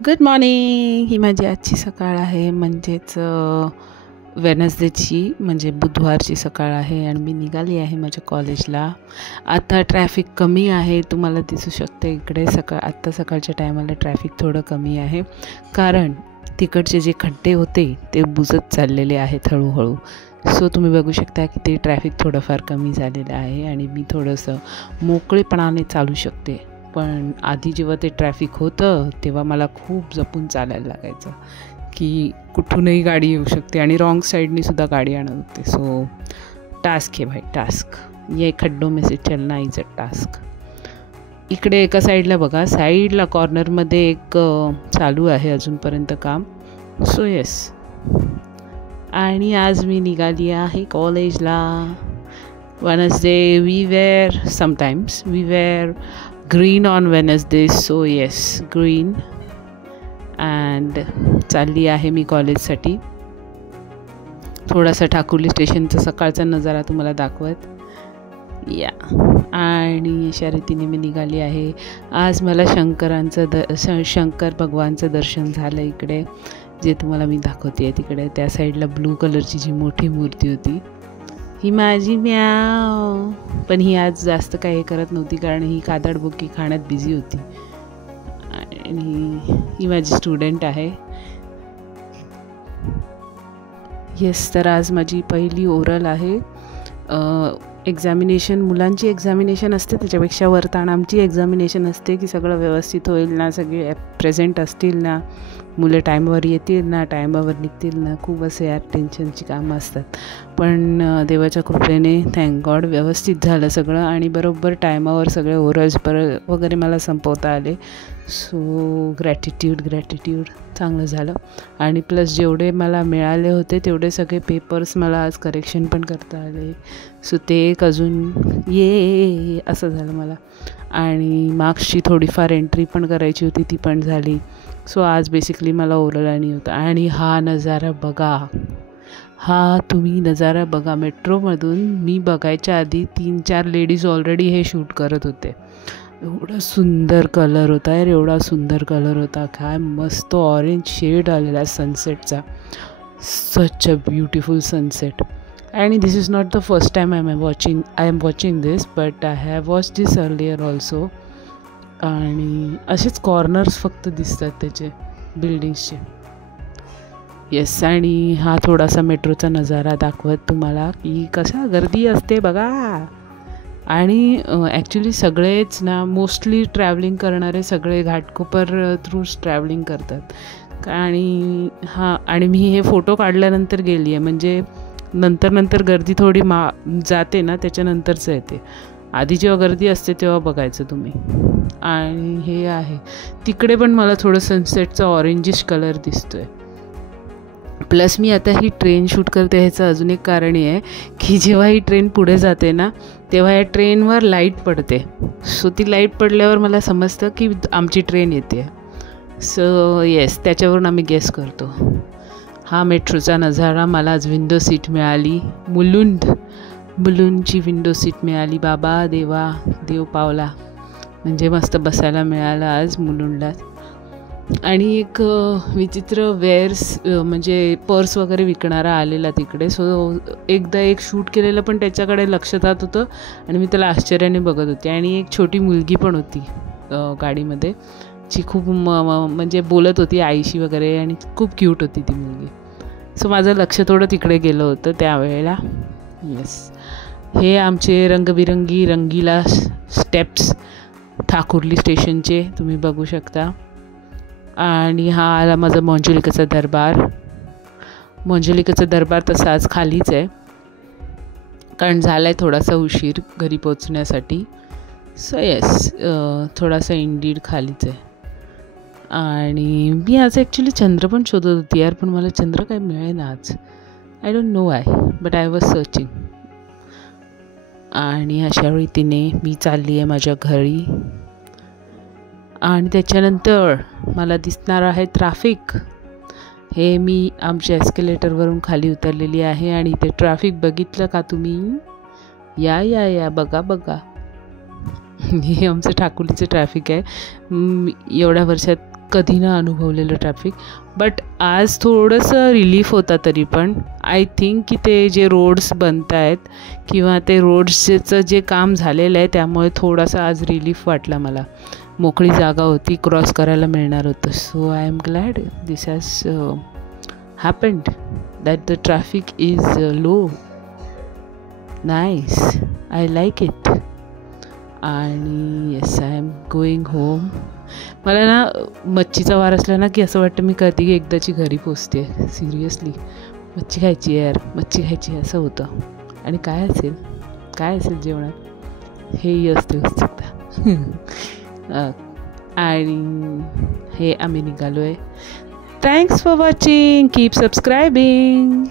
Good morning. ही माझी आजची सकाळ आहे, म्हणजेच वेनसडेची म्हणजे बुधवारची सकाळ आहे आणि मी निघाली आहे माझ्या कॉलेजला. आता ट्रॅफिक कमी आहे, तुम्हाला दिसू शकते इकडे. आत्ता सकाळच्या टायमाला ट्रॅफिक थोडं कमी आहे, कारण तिकडचे जे खड्डे होते ते बुजत चाललेले आहेत हळूहळू. सो तुम्ही बघू शकता की ते ट्रॅफिक थोडंफार कमी झालेलं आहे आणि मी थोडंसं मोकळेपणाने चालू शकते. पण आधी जेव्हा ते ट्रॅफिक होतं तेव्हा मला खूप जपून चालायला लागायचं, की कुठूनही गाडी येऊ शकते आणि रॉंग साइडनी सुद्धा गाडी आणत होते. सो टास्क है भाई, टास्क. ये खड्डों में से चलना इज अ टास्क. इकडे एका साईडला बघा, साईडला कॉर्नरमध्ये एक चालू आहे अजूनपर्यंत काम. सो येस, आणि आज मी निघाली आहे कॉलेजला. Wednesday we wear green on Wednesday. So yes, green. And चालली आहे मी कॉलेजसाठी. थोडासा ठाकुर्ली स्टेशनचा सकाळचा नजारा तुम्हाला दाखवत या. आणि अशा रीतीने मी निघाली आहे. आज मला शंकर भगवानचं दर्शन झालं इकडे, जे तुम्हाला मी दाखवते. तिकडे त्या साईडला ब्लू कलरची जी मोठी मूर्ती होती, ही माझी म्याव. पण ही आज जास्त काही करत नव्हती, कारण ही कादडबुकी खाण्यात बिझी होती. आणि ही माझी स्टुडंट आहे. येस, तर आज माझी पहिली ओरल आहे. एक्झामिनेशन, मुलांची एक्झामिनेशन असते, त्याच्यापेक्षा वरताण आमची एक्झामिनेशन असते की सगळं व्यवस्थित होईल ना, सगळे प्रेझेंट असतील ना, मुलं टाईमवर येतील ना, टाईमावर निघतील ना. खूप असे यार टेन्शनची कामं असतात. पण देवाच्या कृपेने थँक गॉड व्यवस्थित झालं सगळं आणि बरोबर टायमावर सगळे ओरल्स वगैरे मला संपवता आले. So gratitude. चांगलं झालं. आणि प्लस जेवढे मला मिळाले होते तेवढे सगळे पेपर्स मला आज करेक्शन पण करता आले. सो ते एक अजून ये असं झालं मला. आणि मार्क्सची थोडीफार एंट्री पण करायची होती, ती पण झाली. सो आज बेसिकली मला ओरल आणि होता. आणि हा नजारा बघा, तुम्ही नजारा बघा. मेट्रोमधून मी बघायच्या आधी 3-4 लेडीज ऑलरेडी हे शूट करत होते. एवढा सुंदर कलर होता यार, एवढा सुंदर कलर होता. काय मस्त ऑरेंज शेड आलेला सनसेटचा. सच अ ब्युटिफुल सनसेट. आणि this is not the first time I am watching this, but I have watch this earlier also. आणि असेच कॉर्नर्स फक्त दिसतात त्याचे बिल्डिंग्सचे. येस, आणि हा थोडासा मेट्रोचा नजारा दाखवत तुम्हाला की कशा गर्दी असते बघा. आणि ॲक्च्युली सगळेच ना, मोस्टली ट्रॅव्हलिंग करणारे सगळे घाटकोपर थ्रूच ट्रॅव्हलिंग करतात. आणि मी हे फोटो काढल्यानंतर गेली आहे, म्हणजे नंतर गर्दी थोडी जाते ना, त्याच्यानंतरचं येते. आधी जेव्हा गर्दी असते तेव्हा बघायचं तुम्ही. आणि हे आहे तिकडे पण मला थोडं सनसेटचा ऑरेंजिश कलर दिसतो आहे. प्लस मी आता ही ट्रेन शूट करते, ह्याचं अजून एक कारण आहे की जेव्हा ही ट्रेन पुढे जाते ना, तेव्हा या ट्रेनवर लाईट पडते. सो ती लाईट पडल्यावर मला समजतं की आमची ट्रेन येते. सो येस, त्याच्यावरून आम्ही गेस करतो. हा मेट्रोचा नजारा. मला आज विंडो सीट मिळाली. मुलुंडची विंडो सीट मिळाली. बाबा देव पावला, म्हणजे मस्त बसायला मिळालं आज मुलुंडला. आणि एक विचित्र म्हणजे पर्स वगैरे विकणारा आलेला तिकडे. सो एकदा एक शूट केलेलं, पण त्याच्याकडे लक्ष जात होतं आणि मी त्याला आश्चर्याने बघत होते. आणि एक छोटी मुलगी पण होती गाडीमध्ये, जी खूप म्हणजे बोलत होती आईशी वगैरे, आणि खूप क्यूट होती ती मुलगी. सो माझं लक्ष थोडं तिकडे गेलं होतं त्यावेळेला. येस, हे आमचे रंगीला स्टेप्स ठाकुर्ली स्टेशनचे तुम्ही बघू शकता. आणि हा आला माझा मंजुलिकाचा दरबार. तसा आज खालीच आहे, कारण झाला आहे थोडासा उशीर घरी पोचण्यासाठी. सो येस, थोडासा इंडीड खालीच आहे. आणि मी आज ॲक्च्युली चंद्र पण शोधत होती यार, पण मला चंद्र काय मिळेना आज. I don't know Y, but I was searching. आणि अशा रीतीने मी चालली आहे माझ्या घरी. आणि त्याच्यानंतर मला दिसणार आहे ट्रॅफिक. हे मी आमच्या एस्केलेटरवरून खाली उतरलेली आहे आणि ते ट्रॅफिक बघितलं का तुम्ही? या बघा. हे आमचं ठाकुर्लीचं ट्रॅफिक आहे. एवढ्या वर्षात कधी ना अनुभवलेलं ट्रॅफिक. बट आज थोडंसं रिलीफ होता. तरी पण आय थिंक की ते जे रोड्स बनत आहेत किंवा ते रोड्सचं जे काम झालेलं आहे त्यामुळे थोडासा आज रिलीफ वाटला मला. मोकळी जागा होती, क्रॉस करायला मिळणार होतं. So I am glad this has happened that the traffic is low. Nice, I like it. आणि yes, I am going home. मला ना मच्छीचा वार असला ना की असं वाटतं मी कधी एकदाची घरी पोचते. सिरियसली मच्छी खायची आहे यार, मच्छी खायची असं होतं. आणि काय असेल जेवणात हेही असते उत्सुकता. आणि हे आम्ही निघालो आहे. Thanks for watching, keep सबस्क्रायबिंग.